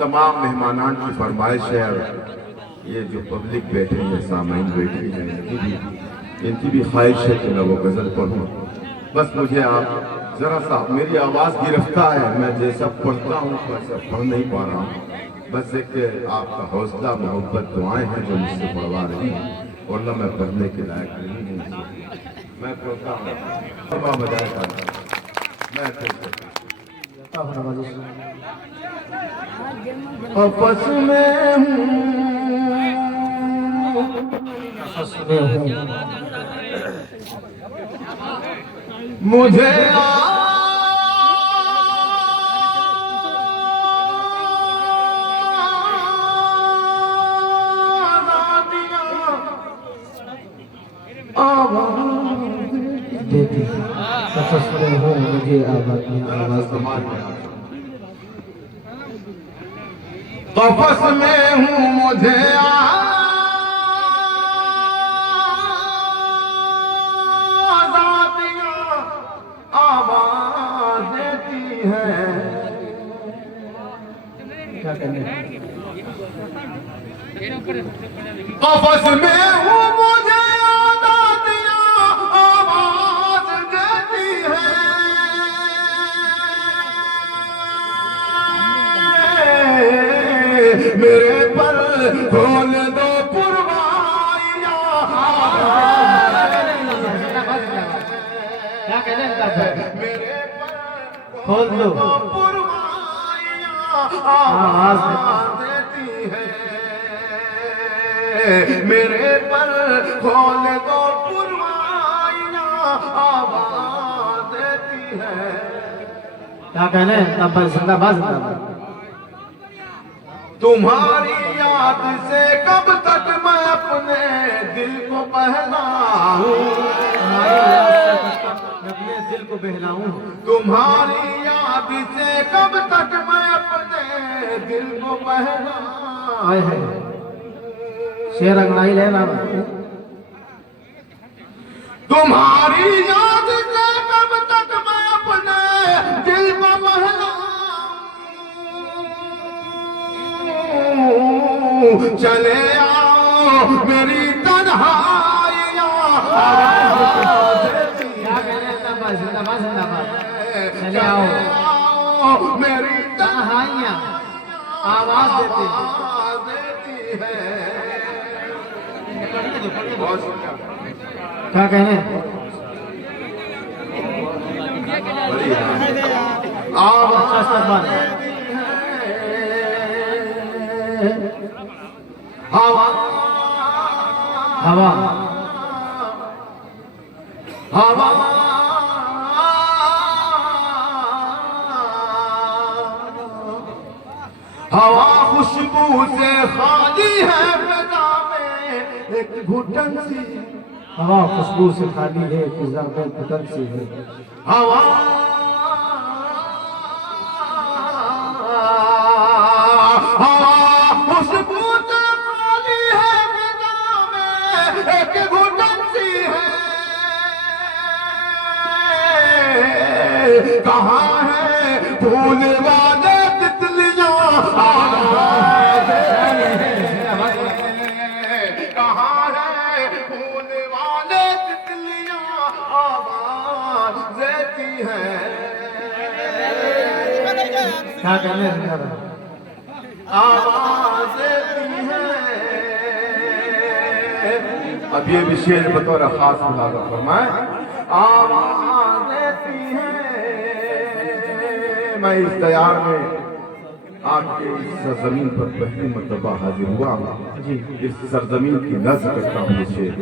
तमाम मेहमानान की फरमाइश है और ये जो पब्लिक बैठी है, सामईन बैठी है, इनकी भी ख्वाहिश है कि मैं वो गज़ल पढ़ूँ। बस मुझे आप ज़रा सा, मेरी आवाज़ गिरफ्तार है, मैं जैसा पढ़ता हूँ वैसा पढ़ नहीं पा रहा हूँ। बस एक आपका हौसला, मोहब्बत, दुआएं हैं जो मुझसे पढ़वा रही हैं, वरना मैं पढ़ने के लायक नहीं हूँ। मैं पढ़ता हूँ, बजाएगा मैं आपस में हूँ, मुझे देती कफस में हो मुझे आवाज कफस में हूँ, मुझे आवाज देती है। क्या करने कफस में हूँ, मुझे आजादियाँ आवाज देती है। मेरे पर खोल दो पुरवाइया, क्या कहने मेरे पर खोल दो पुरवाइया आवाज देती है। मेरे पर खोल दो पुरवाइया आवाज देती है। क्या कहने तब जिंदाबाद जिंदाबाद। तुम्हारी याद से कब तक मैं अपने दिल को बहलाऊं, अपने दिल को बहलाऊं। तुम्हारी याद से कब तक मैं अपने दिल को बहलाऊं। आए है शेर अंगड़ाई ले ना तुम्हारी याद से कब तक मैं अपने दिल को बहलाऊं। चले आओ मेरी तन्हाइयाँ आवाज़ देती क्या कहने जिंदाबाद जिंदाबाद जिंदाबाद। चले आओ मेरी तन्हाइयाँ आवाज देती है। क्या कहने आवाज़ हवा हवा हवा हवा खुशबू से खाली है फिजा में एक घुटन सी। हवा खुशबू से खाली है फिजा में घुटन सी है। हवा खुशबू से खाली है फिजा में एक घुटन सी है। कहाँ है फूल वाले तितलियाँ आवाज़ देती है। कहाँ है फूल वाले तितलियाँ आवाज़ देती है। क्या कहने जिंदाबाद। आवाज़ देती है। अब ये विशेष बतौर खास मुलाज़ा फरमाए। आवाज़ देती है। मैं इस दयार में आपके इस सरजमीन पर पहली मर्तबा हाजिर हुआ हूँ। इस सरजमीन की नज़्र करता हूँ ये शेर।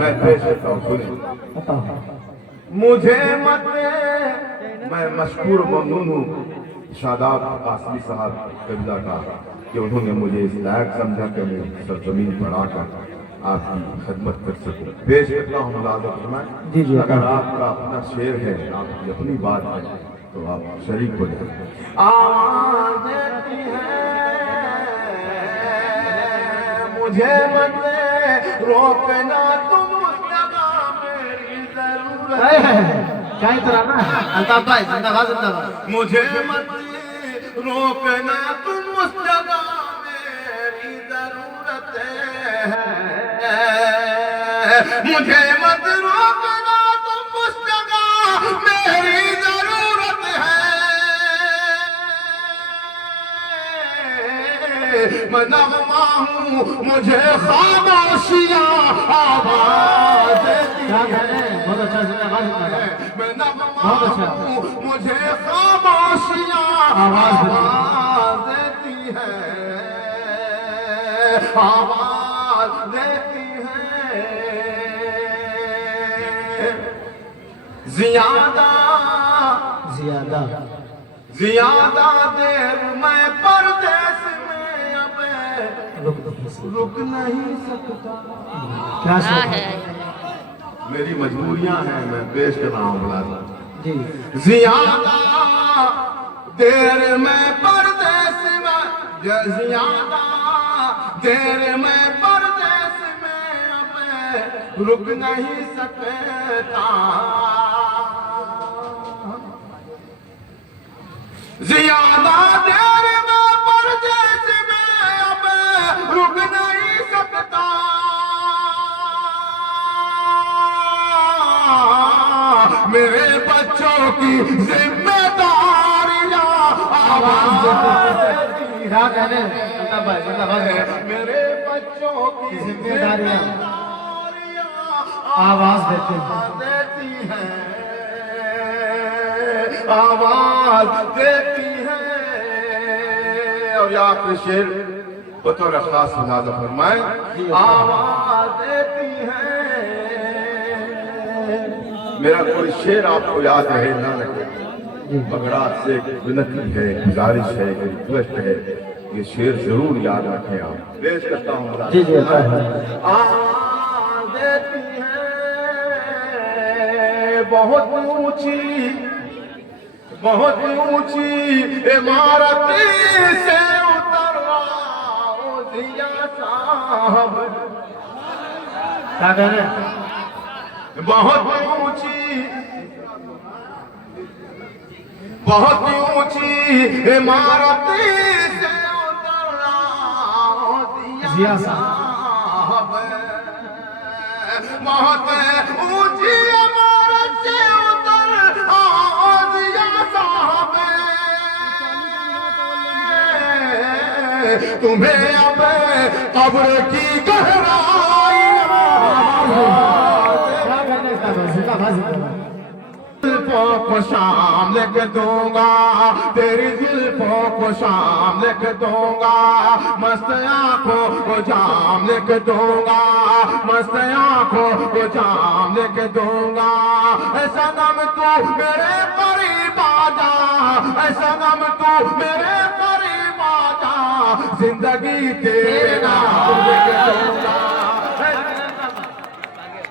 मैं पेश करता हूँ, सुनिए। मुझे मत, मैं मशकूर ममनून हूँ शादाब कासमी साहब कब्जा का कि उन्होंने मुझे इस लायक समझा कि मैं सरजमीन पर आकर आपकी खिदमत कर सकूं। पेश करता हूँ मुलाज़ा फरमाएं। अगर आपका अपना शेर है, आपकी अपनी बात है, तो आप शरीक हो जाए। आवाज़ देती है मुझे मत रोकना, तुम मुस्तफा मेरी जरूरत है। क्या इतना ना अल्ताफ भाई जिंदाबाद जिंदाबाद। मुझे मत रोकना तुम उस जगह मेरी जरूरत है, मुझे मत रोकना तुम उस जगह मेरी जरूरत है। मैं नगमा हूँ मुझे खामोशियाँ आवाज देती है, बहुत अच्छा आवाज मैं नगमा बहुत अच्छा। हूँ मुझे खामोशियाँ आवाज देती है, आवाज देती है। ज्यादा ज्यादा ज्यादा देर मैं परदेस में अब रुक नहीं सकता। क्या शौक है मेरी मजबूरियां हैं, मैं पेश कर रहा हूँ मुलाज़ा। जी। ज्यादा देर में परदेस में, ज्यादा देर में परदेस में अब रुक नहीं सकता। ज्यादा देर में परदेस में अब रुक नहीं सकता। मेरे बच्चों की जिम्मेदारियां आवाज देती क्या कहने अल्लाह भाई है, मेरे बच्चों की जिम्मेदारियां जिम्मेदारियां आवाज देती हैं, आवाज देती है। और या आखिरी शेर बतौर खास मुलाज़ा फरमाए, आवाज देती है। मेरा कोई शेर आपको याद रहे ना लगे, मगर आपसे एक विनती है, गुजारिश है, एक रिक्वेस्ट है, ये शेर जरूर याद रखें। आप पेश करता हूँ जी जी अल्लाह है। आवाज देती है। बहुत ऊंची इमारत से उतर आओ जिया साहब। क्या कहने बहुत ऊंची इमारत से उतर आओ जिया साहब। बहुत ऊंची इमारत से उतर आओ जिया साहब। तुम्हें अब कब्र की गहराई जुल्फों को शाम लिख दूंगा, तेरी जुल्फों को शाम लिख दूंगा, मस्त आंखों को जाम लिख दूंगा, मस्त आंखों को जाम लिख दूंगा। ऐसा नम तू मेरे करीब आजा, ऐसा नम तू मेरे करीब आजा, जिंदगी तेरे नाम लिख दूंगा।